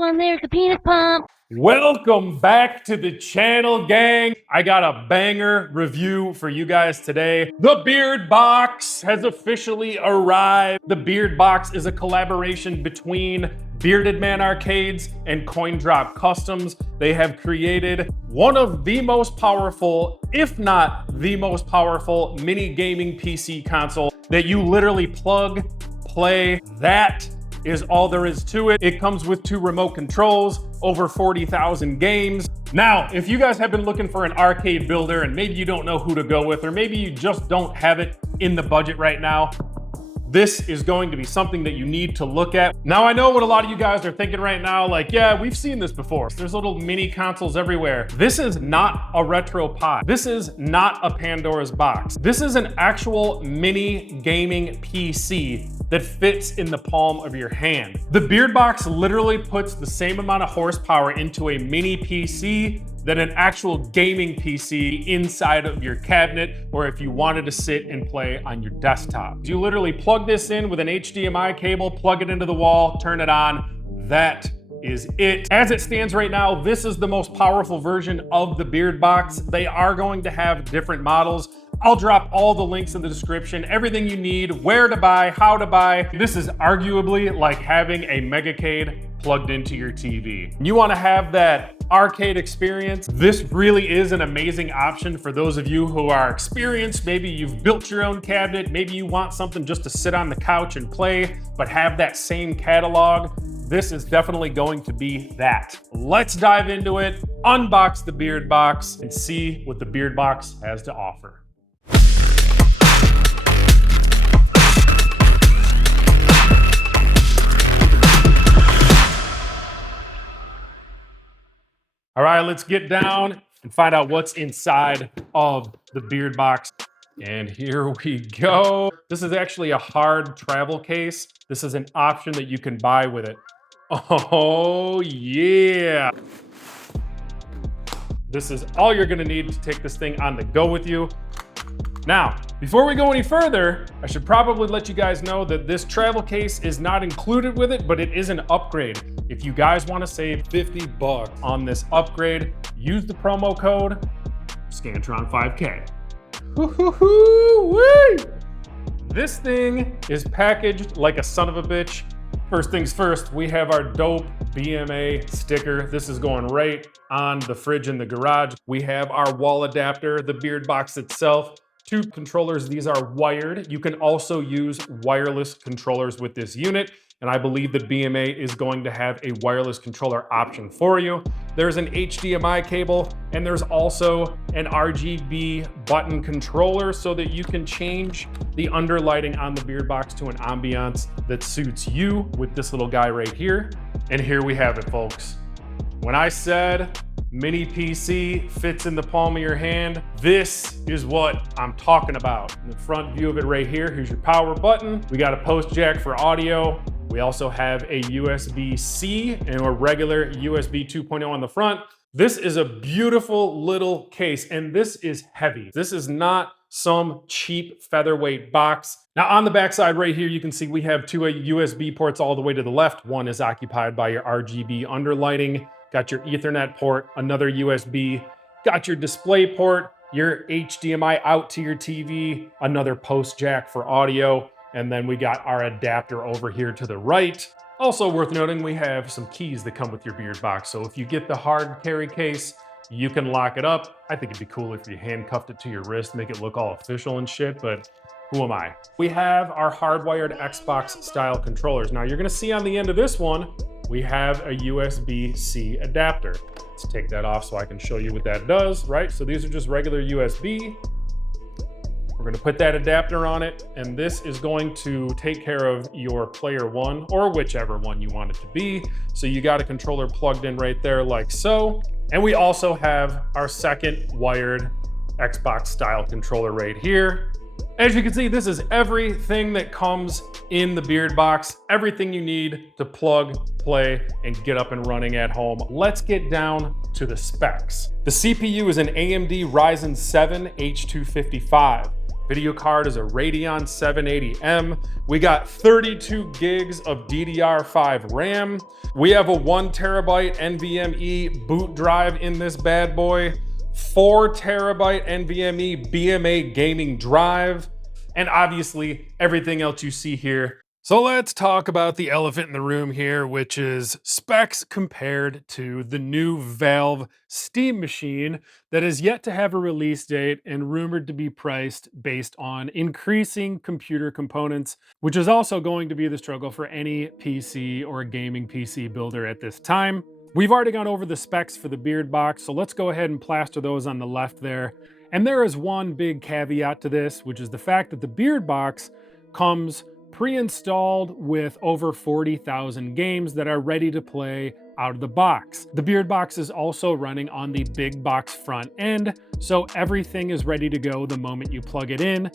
one, there's the penis pump. Welcome back to the channel, gang. I got a banger review for you guys today. The BigBox has officially arrived. The BigBox is a collaboration between Bearded Man Arcades and Coin Drop Customs. They have created one of the most powerful, if not the most powerful, mini gaming PC console that you literally plug, play. That is all there is to it. It comes with 2 remote controls, over 40,000 games. Now, if you guys have been looking for an arcade builder and maybe you don't know who to go with, or maybe you just don't have it in the budget right now, this is going to be something that you need to look at. Now, I know what a lot of you guys are thinking right now, like, yeah, we've seen this before. There's little mini consoles everywhere. This is not a retro pod. This is not a Pandora's box. This is an actual mini gaming PC that fits in the palm of your hand. The BigBox literally puts the same amount of horsepower into a mini PC than an actual gaming PC inside of your cabinet, or if you wanted to sit and play on your desktop. You literally plug this in with an HDMI cable, plug it into the wall, turn it on. That is it. As it stands right now, this is the most powerful version of the BigBox. They are going to have different models. I'll drop all the links in the description, everything you need, where to buy, how to buy. This is arguably like having a Megacade plugged into your TV. You wanna have that arcade experience, this really is an amazing option for those of you who are experienced. Maybe you've built your own cabinet, maybe you want something just to sit on the couch and play, but have that same catalog. This is definitely going to be that. Let's dive into it, unbox the BigBox, and see what the BigBox has to offer. All right, let's get down and find out what's inside of the BigBox. And here we go. This is actually a hard travel case. This is an option that you can buy with it. Oh yeah. This is all you're gonna need to take this thing on the go with you. Now, before we go any further, I should probably let you guys know that this travel case is not included with it, but it is an upgrade. If you guys want to save 50 bucks on this upgrade, use the promo code Scantron5K. This thing is packaged like a son of a bitch. First things first, we have our dope BMA sticker. This is going right on the fridge in the garage. We have our wall adapter, the BigBox itself. 2 controllers, these are wired. You can also use wireless controllers with this unit, and I believe that BMA is going to have a wireless controller option for you. There's an HDMI cable, and there's also an RGB button controller so that you can change the underlighting on the BigBox to an ambiance that suits you with this little guy right here. And here we have it, folks. When I said mini PC fits in the palm of your hand, this is what I'm talking about. In the front view of it right here, here's your power button. We got a post jack for audio. We also have a USB-C and a regular USB 2.0 on the front. This is a beautiful little case, and this is heavy. This is not some cheap featherweight box. Now on the back side right here, you can see we have 2 USB ports all the way to the left. One is occupied by your RGB underlighting. Got your Ethernet port, another USB, got your display port, your HDMI out to your TV, another post jack for audio, and then we got our adapter over here to the right. Also worth noting, we have some keys that come with your BigBox, so if you get the hard carry case, you can lock it up. I think it'd be cool if you handcuffed it to your wrist, make it look all official and shit, but who am I? We have our hardwired Xbox style controllers. Now you're gonna see on the end of this one, we have a USB-C adapter. Let's take that off so I can show you what that does, right? So these are just regular USB. We're gonna put that adapter on it, and this is going to take care of your player 1, or whichever one you want it to be. So you got a controller plugged in right there like so. And we also have our second wired Xbox style controller right here. As you can see, this is everything that comes in the BigBox, everything you need to plug, play, and get up and running at home. Let's get down to the specs. The CPU is an AMD Ryzen 7 H255. Video card is a Radeon 780M. We got 32 gigs of DDR5 RAM. We have a 1 terabyte NVMe boot drive in this bad boy, 4 terabyte NVMe BMA gaming drive, and obviously everything else you see here. So let's talk about the elephant in the room here, which is specs compared to the new Valve Steam machine that is yet to have a release date and rumored to be priced based on increasing computer components, which is also going to be the struggle for any PC or gaming PC builder at this time. We've already gone over the specs for the BeardBox, so let's go ahead and plaster those on the left there. And there is one big caveat to this, which is the fact that the BeardBox comes pre-installed with over 40,000 games that are ready to play out of the box. The BeardBox is also running on the BigBox front end, so everything is ready to go the moment you plug it in.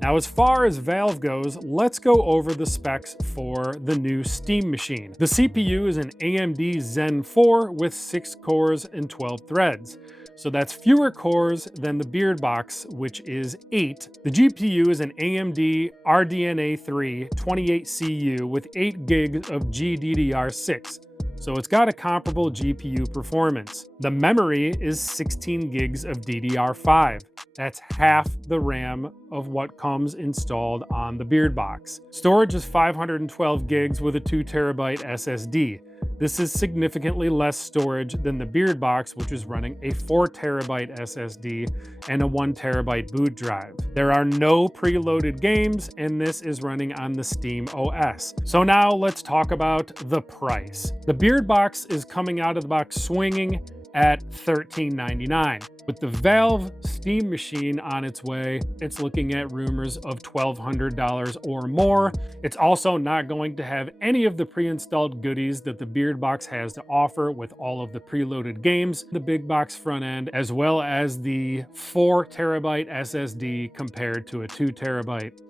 Now, as far as Valve goes, let's go over the specs for the new Steam machine. The CPU is an AMD Zen 4 with 6 cores and 12 threads. So that's fewer cores than the BeardBox, which is 8. The GPU is an AMD RDNA 3 28CU with 8 gigs of GDDR6. So it's got a comparable GPU performance. The memory is 16 gigs of DDR5. That's half the RAM of what comes installed on the BeardBox. Storage is 512 gigs with a 2 terabyte SSD. This is significantly less storage than the BeardBox, which is running a 4 terabyte SSD and a 1 terabyte boot drive. There are no preloaded games, and this is running on the Steam OS. So now let's talk about the price. The BeardBox is coming out of the box swinging at $13.99. With the Valve Steam machine on its way, it's looking at rumors of $1,200 or more. It's also not going to have any of the pre-installed goodies that the BeardBox has to offer with all of the preloaded games, the big box front end, as well as the 4 terabyte SSD compared to a 2 terabyte.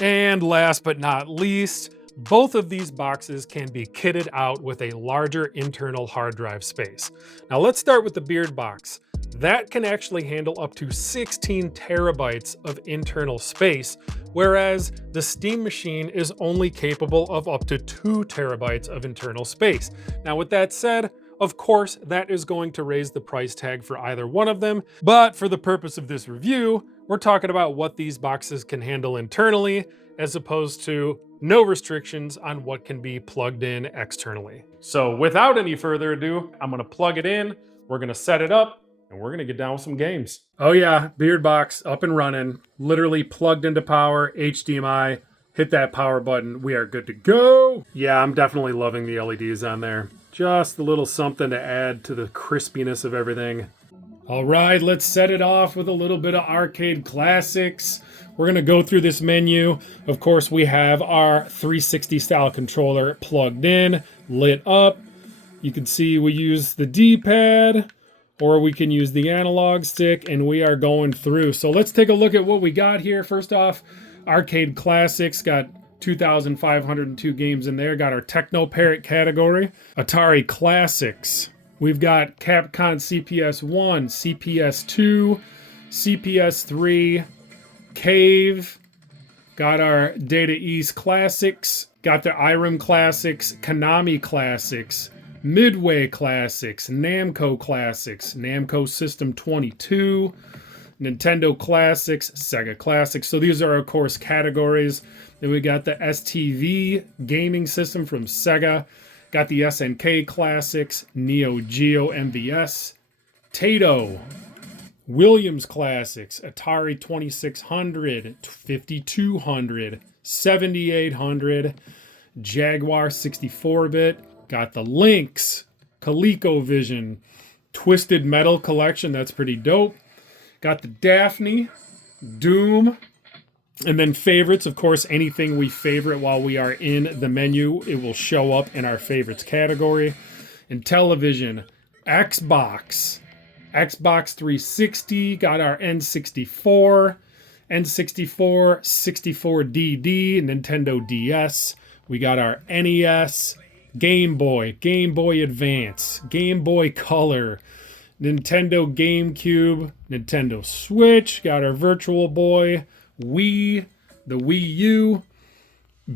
And last but not least, both of these boxes can be kitted out with a larger internal hard drive space. Now let's start with the BeardBox. That can actually handle up to 16 terabytes of internal space, whereas the Steam machine is only capable of up to 2 terabytes of internal space. Now with that said, of course, that is going to raise the price tag for either one of them, but for the purpose of this review, we're talking about what these boxes can handle internally, as opposed to no restrictions on what can be plugged in externally. So without any further ado, I'm gonna plug it in, we're gonna set it up, and we're gonna get down with some games. Oh yeah, BeardBox up and running, literally plugged into power, HDMI, hit that power button, we are good to go. Yeah, I'm definitely loving the LEDs on there. Just a little something to add to the crispiness of everything. All right, let's set it off with a little bit of arcade classics. We're gonna go through this menu. Of course, we have our 360 style controller plugged in, lit up. You can see we use the D-pad, or we can use the analog stick, and we are going through. So let's take a look at what we got here. First off, arcade classics, got 2,502 games in there. Got our Teknoparrot category. Atari classics. We've got Capcom CPS-1, CPS-2, CPS-3, Cave. Got our Data East classics. Got the Irem classics, Konami classics, Midway classics, Namco classics, Namco System 22, Nintendo classics, Sega classics. So these are, of course, categories. Then we got the STV gaming system from Sega. Got the SNK classics, Neo Geo MVS, Taito, Williams classics, Atari 2600, 5200, 7800, Jaguar 64-bit. Got the Lynx, ColecoVision, Twisted Metal collection. That's pretty dope. Got the Daphne, Doom, and then favorites. Of course, anything we favorite while we are in the menu, it will show up in our favorites category. And television, Xbox, Xbox 360, got our N64, N64, 64DD, Nintendo DS. We got our NES, Game Boy, Game Boy Advance, Game Boy Color, Nintendo GameCube, Nintendo Switch, got our Virtual Boy, Wii, the Wii U,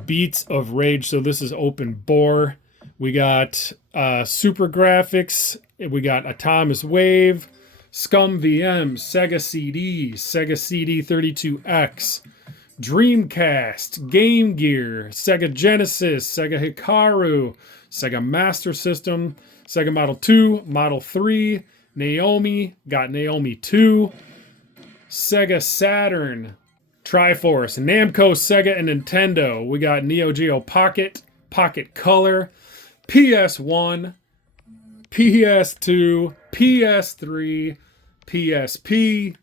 Beats of Rage. So this is open bore. We got Super Graphics. We got Atomic Wave, Scum VM, Sega CD, Sega CD 32X, Dreamcast, Game Gear, Sega Genesis, Sega Hikaru, Sega Master System, Sega Model 2, Model 3, Naomi, got Naomi 2, Sega Saturn, Triforce, Namco, Sega, and Nintendo. We got Neo Geo Pocket, Pocket Color, PS1, PS2, PS3, PSP,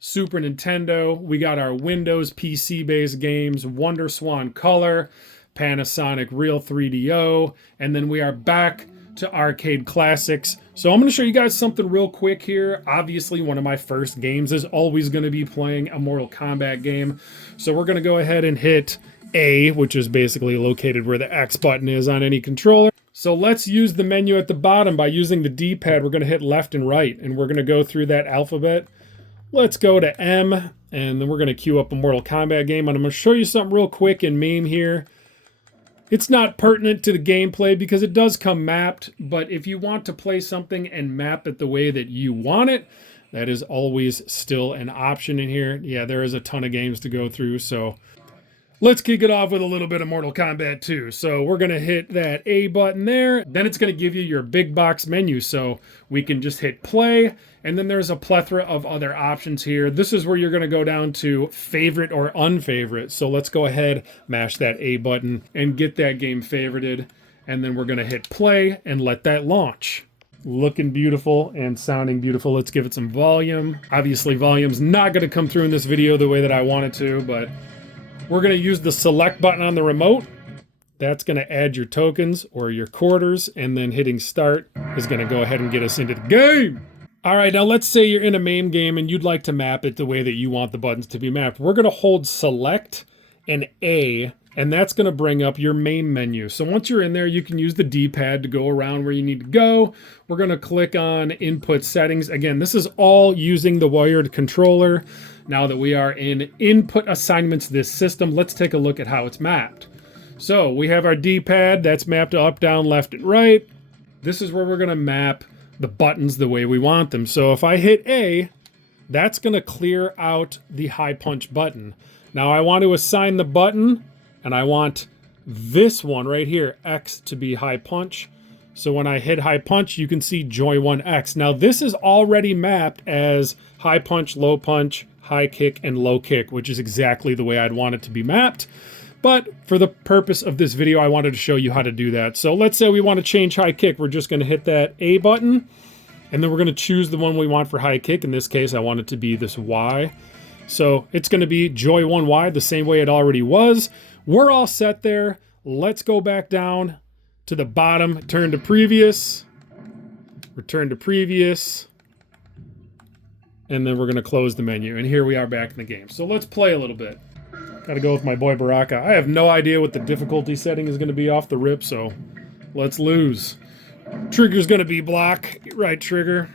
Super Nintendo. We got our Windows PC-based games, Wonder Swan Color, Panasonic Real 3DO, and then we are back to arcade classics. So I'm going to show you guys something real quick here. Obviously, one of my first games is always going to be playing a Mortal Kombat game. So we're going to go ahead and hit A, which is basically located where the X button is on any controller. So let's use the menu at the bottom. By using the D-pad, we're going to hit left and right, and we're going to go through that alphabet. Let's go to M, and then we're going to queue up a Mortal Kombat game. And I'm going to show you something real quick in MAME here. It's not pertinent to the gameplay because it does come mapped, but if you want to play something and map it the way that you want it, that is always still an option in here. Yeah, there is a ton of games to go through, so let's kick it off with a little bit of Mortal Kombat 2. So we're going to hit that A button there. Then it's going to give you your big box menu. So we can just hit play. And then there's a plethora of other options here. This is where you're going to go down to favorite or unfavorite. So let's go ahead, mash that A button and get that game favorited. And then we're going to hit play and let that launch. Looking beautiful and sounding beautiful. Let's give it some volume. Obviously, volume's not going to come through in this video the way that I want it to, but we're going to use the select button on the remote. That's going to add your tokens or your quarters, and then hitting start is going to go ahead and get us into the game. All right, now let's say you're in a MAME game and you'd like to map it the way that you want the buttons to be mapped. We're going to hold select and A, and that's going to bring up your MAME menu. So once you're in there, you can use the D-pad to go around where you need to go. We're going to click on input settings. Again, this is all using the wired controller. Now that we are in input assignments this system, let's take a look at how it's mapped. So we have our D-pad that's mapped to up, down, left, and right. This is where we're going to map the buttons the way we want them. So if I hit A, that's going to clear out the high punch button. Now I want to assign the button, and I want this one right here, X, to be high punch. So when I hit high punch, you can see Joy 1 X. Now this is already mapped as high punch, low punch, high kick, and low kick, which is exactly the way I'd want it to be mapped. But for the purpose of this video, I wanted to show you how to do that. So let's say we want to change high kick. We're just going to hit that A button, and then we're going to choose the one we want for high kick. In this case, I want it to be this Y. So it's going to be Joy 1 Y, the same way it already was. We're all set there. Let's go back down to the bottom, turn to previous, return to previous, and then we're going to close the menu. And here we are back in the game. So let's play a little bit. Gotta go with my boy Baraka. I have no idea what the difficulty setting is going to be off the rip, so let's lose. Trigger's going to be block. Right trigger.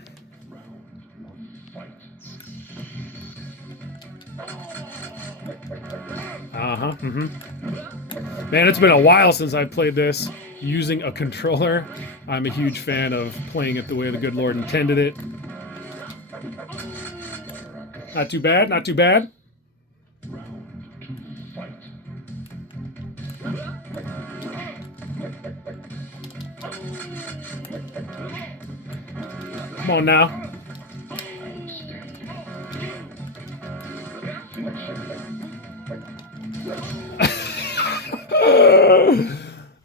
Man, it's been a while since I've played this using a controller. I'm a huge fan of playing it the way the good Lord intended it. Not too bad, not too bad. Come on now.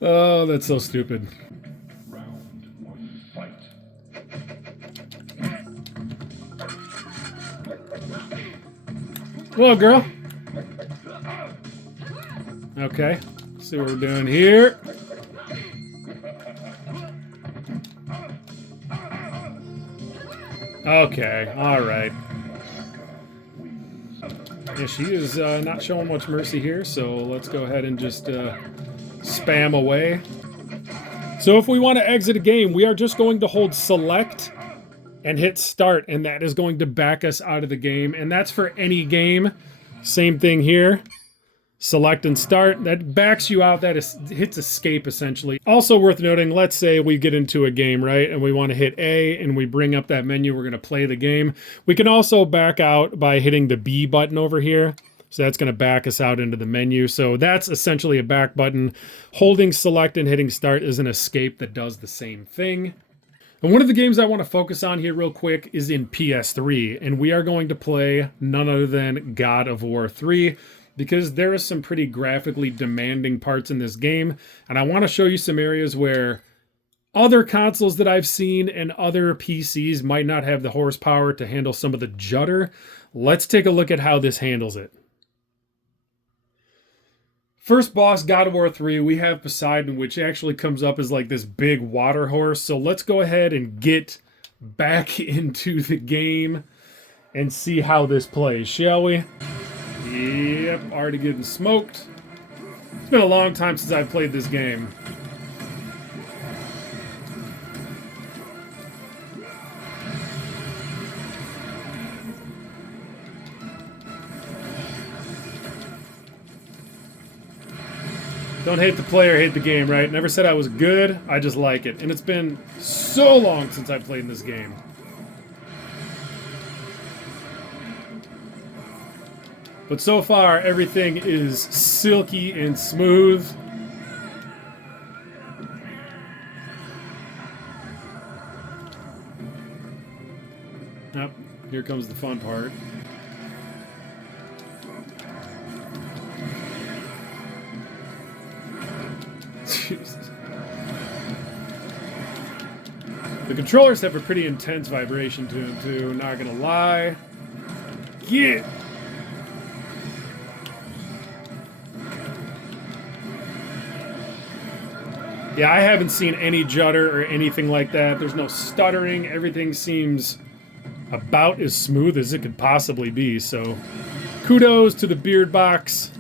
Oh, that's so stupid. Come on, girl. Okay, let's see what we're doing here. Okay, alright. Yeah, she is not showing much mercy here, so let's go ahead and just spam away. So if we want to exit a game, we are just going to hold select and hit start, and that is going to back us out of the game, and that's for any game. Same thing here. Select and start. That backs you out. That hits escape, essentially. Also worth noting, let's say we get into a game, right? And we want to hit A and we bring up that menu. We're going to play the game. We can also back out by hitting the B button over here. So that's going to back us out into the menu. So that's essentially a back button. Holding select and hitting start is an escape that does the same thing. And one of the games I want to focus on here real quick is in PS3. And we are going to play none other than God of War 3. Because there are some pretty graphically demanding parts in this game, and I want to show you some areas where other consoles that I've seen and other PCs might not have the horsepower to handle some of the judder. Let's take a look at how this handles it. First boss, God of War 3, we have Poseidon, which actually comes up as like this big water horse. So let's go ahead and get back into the game and see how this plays, shall we? Yep, already getting smoked. It's been a long time since I've played this game. Don't hate the player, hate the game, right? Never said I was good, I just like it. And it's been so long since I've played this game. But so far, everything is silky and smooth. Yep, here comes the fun part. Jesus. The controllers have a pretty intense vibration to them, too, not gonna lie. Yeah! Yeah, I haven't seen any judder or anything like that. There's no stuttering. Everything seems about as smooth as it could possibly be. So, kudos to the Beard Box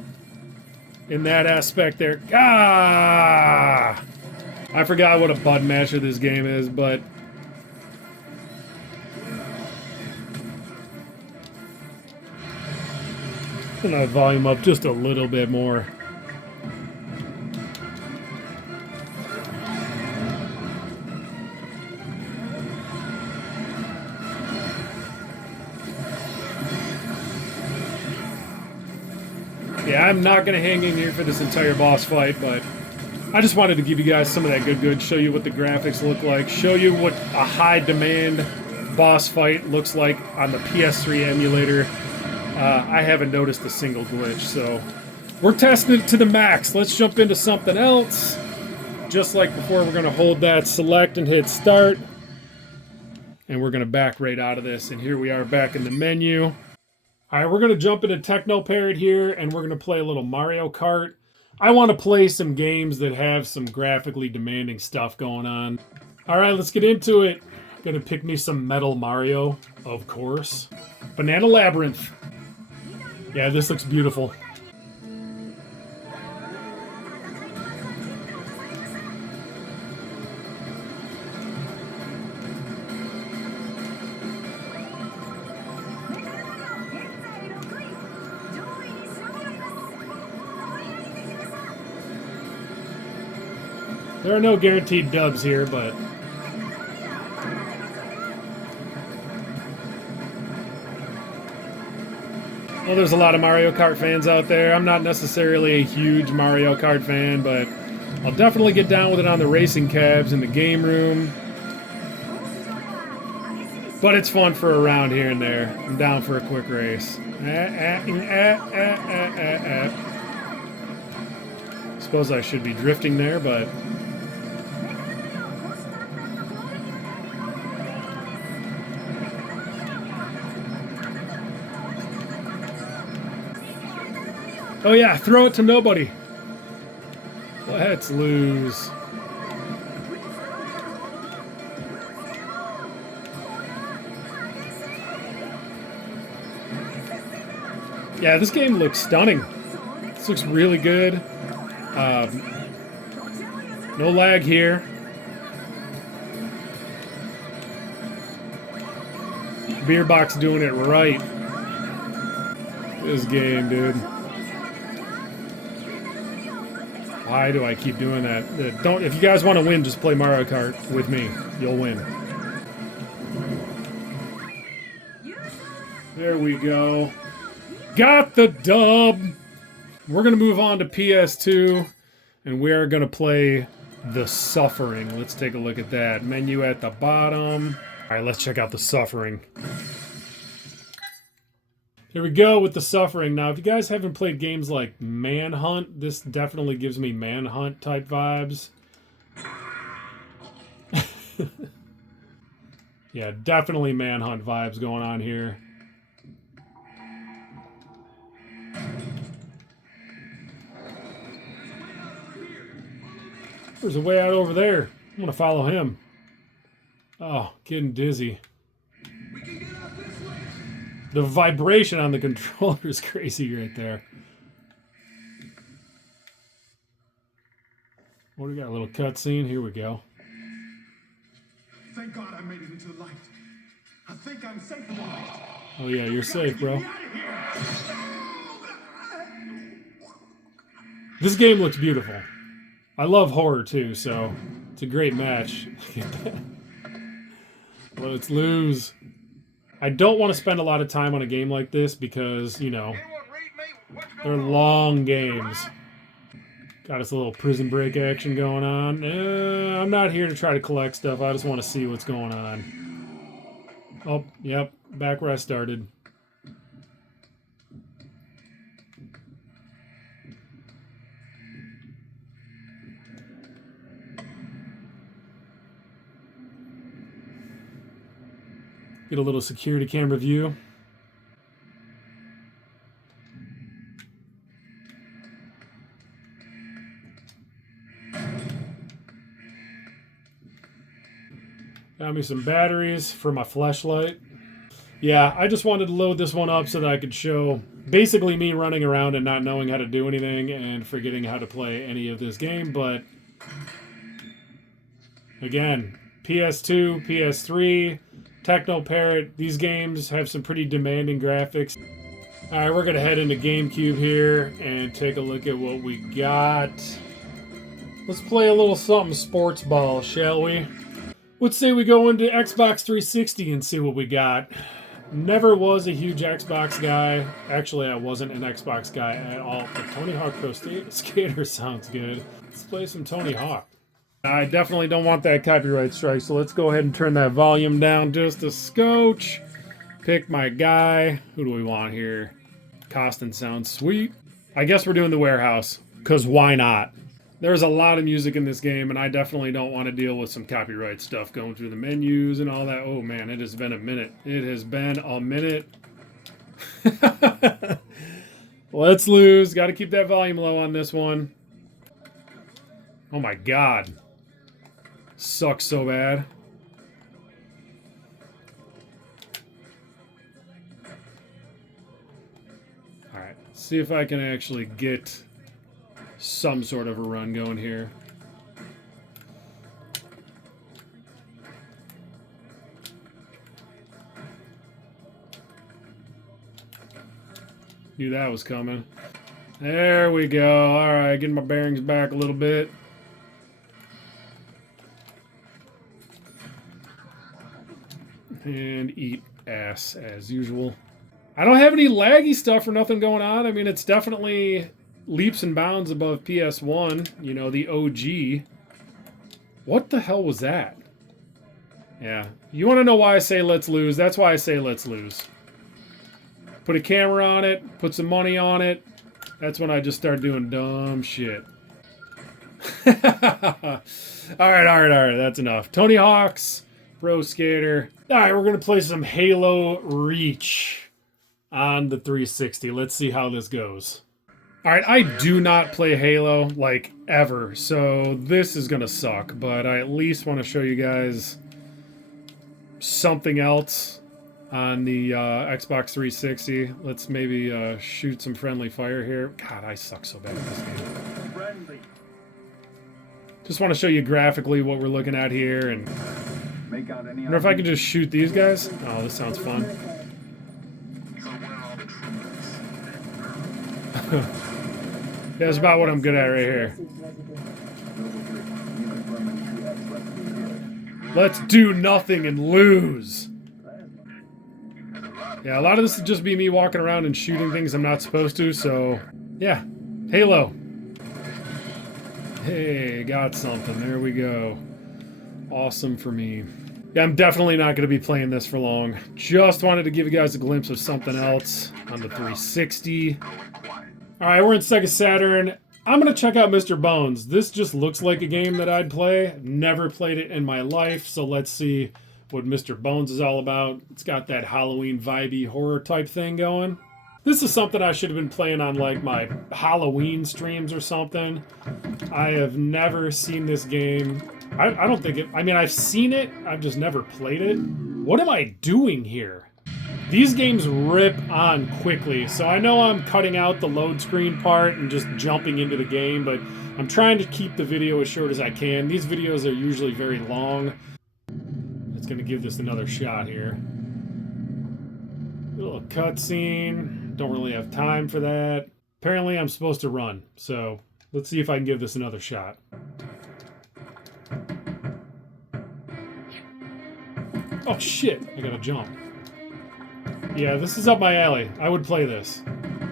in that aspect there. Ah! I forgot what a button masher this game is, but I'm gonna volume up just a little bit more. Yeah, I'm not going to hang in here for this entire boss fight, but I just wanted to give you guys some of that good, show you what the graphics look like, show you what a high-demand boss fight looks like on the PS3 emulator. I haven't noticed a single glitch, so we're testing it to the max. Let's jump into something else. Just like before, we're going to hold that select and hit start. And we're going to back right out of this, and here we are back in the menu. Alright, we're going to jump into Teknoparrot here, and we're going to play a little Mario Kart. I want to play some games that have some graphically demanding stuff going on. Alright, let's get into it. Gonna pick me some Metal Mario, of course. Banana Labyrinth. Yeah, this looks beautiful. There are no guaranteed dubs here, but well, there's a lot of Mario Kart fans out there. I'm not necessarily a huge Mario Kart fan, but I'll definitely get down with it on the racing cabs in the game room. But it's fun for a round here and there. I'm down for a quick race. Suppose I should be drifting there, but oh yeah, throw it to nobody. Let's lose. Yeah, this game looks stunning. This looks really good. No lag here. BigBox doing it right. This game, dude. Why do I keep doing that? Don't. If you guys want to win, just play Mario Kart with me. You'll win. There we go. Got the dub. We're gonna move on to PS2, and we are gonna play The Suffering. Let's take a look at that. Menu at the bottom. All right, let's check out The Suffering. Here we go with The Suffering. Now, if you guys haven't played games like Manhunt, this definitely gives me Manhunt type vibes. Yeah, definitely Manhunt vibes going on here. There's a way out over there. I'm gonna follow him. Oh, getting dizzy. The vibration on the controller is crazy right there. What do we got? A little cutscene. Here we go. Thank God I made it into the light. I think I'm safe in the light. Oh yeah, you're safe, bro. This game looks beautiful. I love horror too, so it's a great match. Let's lose. I don't want to spend a lot of time on a game like this because, you know, they're long games. Got us a little prison break action going on. I'm not here to try to collect stuff. I just want to see what's going on. Oh, yep. Back where I started. Get a little security camera view. Got me some batteries for my flashlight. Yeah, I just wanted to load this one up so that I could show basically me running around and not knowing how to do anything and forgetting how to play any of this game, but again, PS2, PS3, Teknoparrot, these games have some pretty demanding graphics. Alright, we're going to head into GameCube here and take a look at what we got. Let's play a little something sports ball, shall we? Let's say we go into Xbox 360 and see what we got. Never was a huge Xbox guy. Actually, I wasn't an Xbox guy at all. But Tony Hawk Pro Skater sounds good. Let's play some Tony Hawk. I definitely don't want that copyright strike, so let's go ahead and turn that volume down just a scotch. Pick my guy. Who do we want here? Costin sounds sweet. I guess we're doing the warehouse, because why not? There's a lot of music in this game, and I definitely don't want to deal with some copyright stuff going through the menus and all that. Oh man, it has been a minute. It has been a minute. Let's lose. Got to keep that volume low on this one. Oh my god. Sucks so bad. Alright, see if I can actually get some sort of a run going here. Knew that was coming. There we go. Alright, getting my bearings back a little bit. And eat ass as usual. I don't have any laggy stuff or nothing going on. I mean, it's definitely leaps and bounds above PS1, you know, the OG. What the hell was that? Yeah. You want to know why I say let's lose? That's why I say let's lose. Put a camera on it, put some money on it. That's when I just start doing dumb shit. Alright, that's enough. Tony Hawk's Pro Skater. Alright, we're going to play some Halo Reach on the 360. Let's see how this goes. Alright, I do not play Halo, like, ever, so this is going to suck, but I at least want to show you guys something else on the Xbox 360. Let's maybe shoot some friendly fire here. God, I suck so bad at this game. Just want to show you graphically what we're looking at here, and I wonder if I can just shoot these guys. Oh, this sounds fun. That's about what I'm good at right here. Let's do nothing and lose. Yeah, a lot of this would just be me walking around and shooting things I'm not supposed to, so yeah. Halo. Hey, got something. There we go. Awesome for me. Yeah, I'm definitely not going to be playing this for long. Just wanted to give you guys a glimpse of something else on the 360. Alright, we're in Sega Saturn. I'm going to check out Mr. Bones. This just looks like a game that I'd play. Never played it in my life, so let's see what Mr. Bones is all about. It's got that Halloween vibey horror type thing going. This is something I should have been playing on like my Halloween streams or something. I have never seen this game. I don't think it, I mean, I've seen it, I've just never played it. What am I doing here? These games rip on quickly, so I know I'm cutting out the load screen part and just jumping into the game, but I'm trying to keep the video as short as I can. These videos are usually very long. Let's gonna give this another shot here. A little cutscene. Don't really have time for that. Apparently I'm supposed to run, so let's see if I can give this another shot. Oh shit, I gotta jump. Yeah, this is up my alley. I would play this.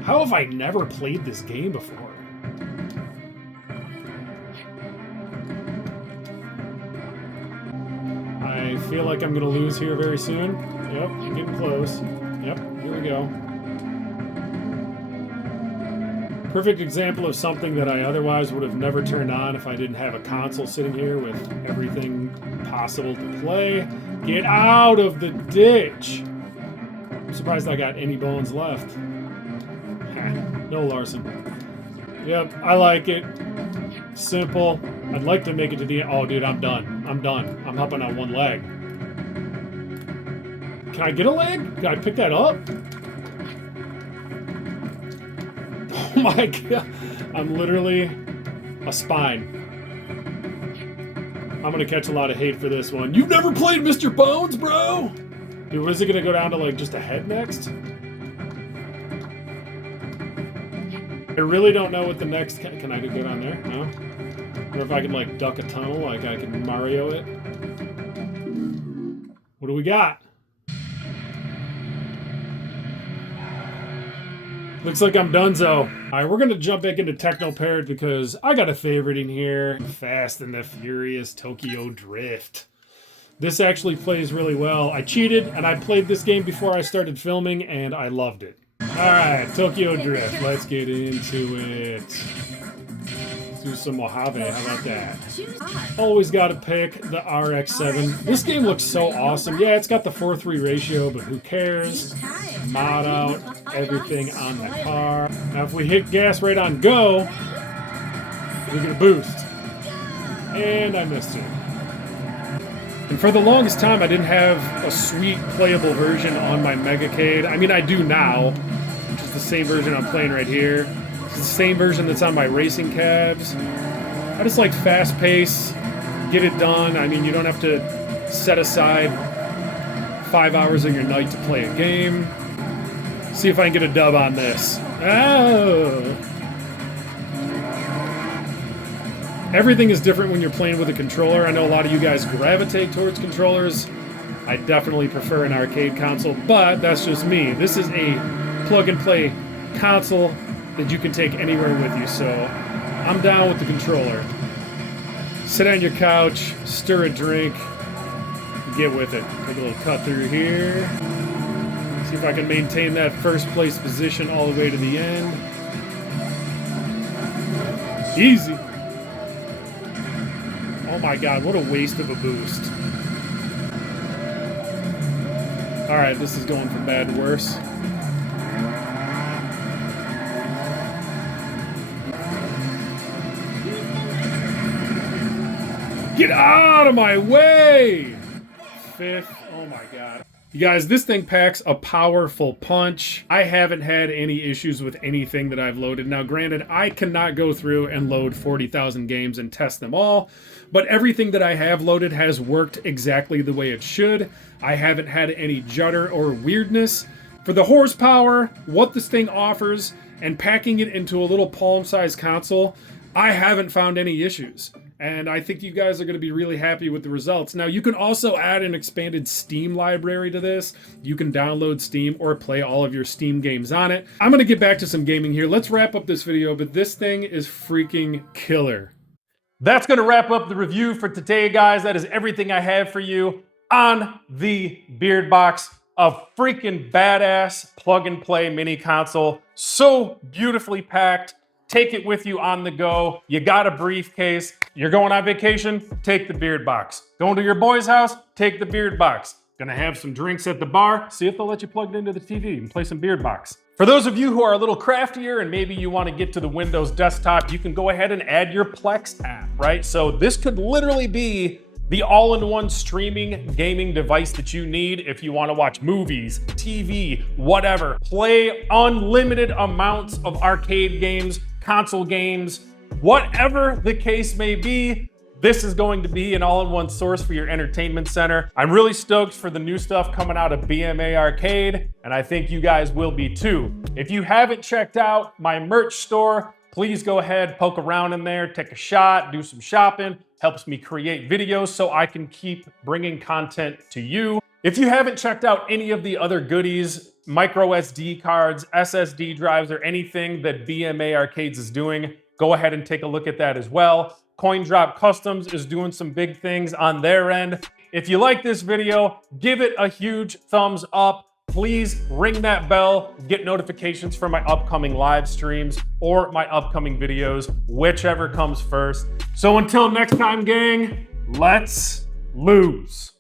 How have I never played this game before? I feel like I'm gonna lose here very soon. Yep, I'm getting close. Yep, here we go. Perfect example of something that I otherwise would have never turned on if I didn't have a console sitting here with everything possible to play. Get out of the ditch! I'm surprised I got any bones left. No Larson. Yep, I like it. Simple. I'd like to make it to the end. Oh, dude, I'm done. I'm done. I'm hopping on one leg. Can I get a leg? Can I pick that up? Oh my god. I'm literally a spine. I'm gonna catch a lot of hate for this one. You've never played Mr. Bones, bro? Dude, what is it gonna go down to, like, just a head next? I really don't know what the next... Can I go down there? No? Or if I can, like, duck a tunnel, like I can Mario it. What do we got? Looks like I'm donezo. Alright, we're gonna jump back into Teknoparrot because I got a favorite in here. Fast and the Furious Tokyo Drift. This actually plays really well. I cheated and I played this game before I started filming and I loved it. Alright, Tokyo Drift. Let's get into it. Let's do some Mojave. How about that? Always gotta pick the RX-7. This game looks so awesome. Yeah, it's got the 4:3 ratio, but who cares? Mod out everything on the car. Now if we hit gas right on go, we get a boost. And I missed it. And for the longest time, I didn't have a sweet playable version on my Megacade. I mean, I do now, which is the same version I'm playing right here. It's the same version that's on my racing cabs. I just like fast pace, get it done. I mean, you don't have to set aside 5 hours of your night to play a game. See if I can get a dub on this. Oh! Everything is different when you're playing with a controller. I know a lot of you guys gravitate towards controllers. I definitely prefer an arcade console, but that's just me. This is a plug-and-play console that you can take anywhere with you, so I'm down with the controller. Sit on your couch, stir a drink, get with it. Take a little cut through here. See if I can maintain that first place position all the way to the end. Easy. Oh my god, what a waste of a boost. Alright, this is going from bad to worse. Get out of my way! Fifth, oh my god. You guys, this thing packs a powerful punch. I haven't had any issues with anything that I've loaded. Now, granted, I cannot go through and load 40,000 games and test them all, but everything that I have loaded has worked exactly the way it should. I haven't had any judder or weirdness. For the horsepower, what this thing offers, and packing it into a little palm-sized console, I haven't found any issues. And I think you guys are going to be really happy with the results. Now, you can also add an expanded Steam library to this. You can download Steam or play all of your Steam games on it. I'm going to get back to some gaming here. Let's wrap up this video, but this thing is freaking killer. That's going to wrap up the review for today, guys. That is everything I have for you on the BeardBox. A freaking badass plug-and-play mini console. So beautifully packed. Take it with you on the go. You got a briefcase. You're going on vacation? Take the BeardBox. Going to your boy's house? Take the BeardBox. Gonna have some drinks at the bar? See if they'll let you plug it into the TV and play some BeardBox. For those of you who are a little craftier and maybe you want to get to the Windows desktop, you can go ahead and add your Plex app, right? So this could literally be the all-in-one streaming gaming device that you need if you want to watch movies, TV, whatever. Play unlimited amounts of arcade games, console games, whatever the case may be. This is going to be an all-in-one source for your entertainment center. I'm really stoked for the new stuff coming out of BMA Arcade, and I think you guys will be too. If you haven't checked out my merch store, please go ahead, poke around in there, take a shot, do some shopping. Helps me create videos so I can keep bringing content to you. If you haven't checked out any of the other goodies, micro SD cards, SSD drives, or anything that BMA Arcades is doing, go ahead and take a look at that as well. CoinDrop Customs is doing some big things on their end. If you like this video, give it a huge thumbs up. Please ring that bell, get notifications for my upcoming live streams or my upcoming videos, whichever comes first. So until next time, gang, let's lose.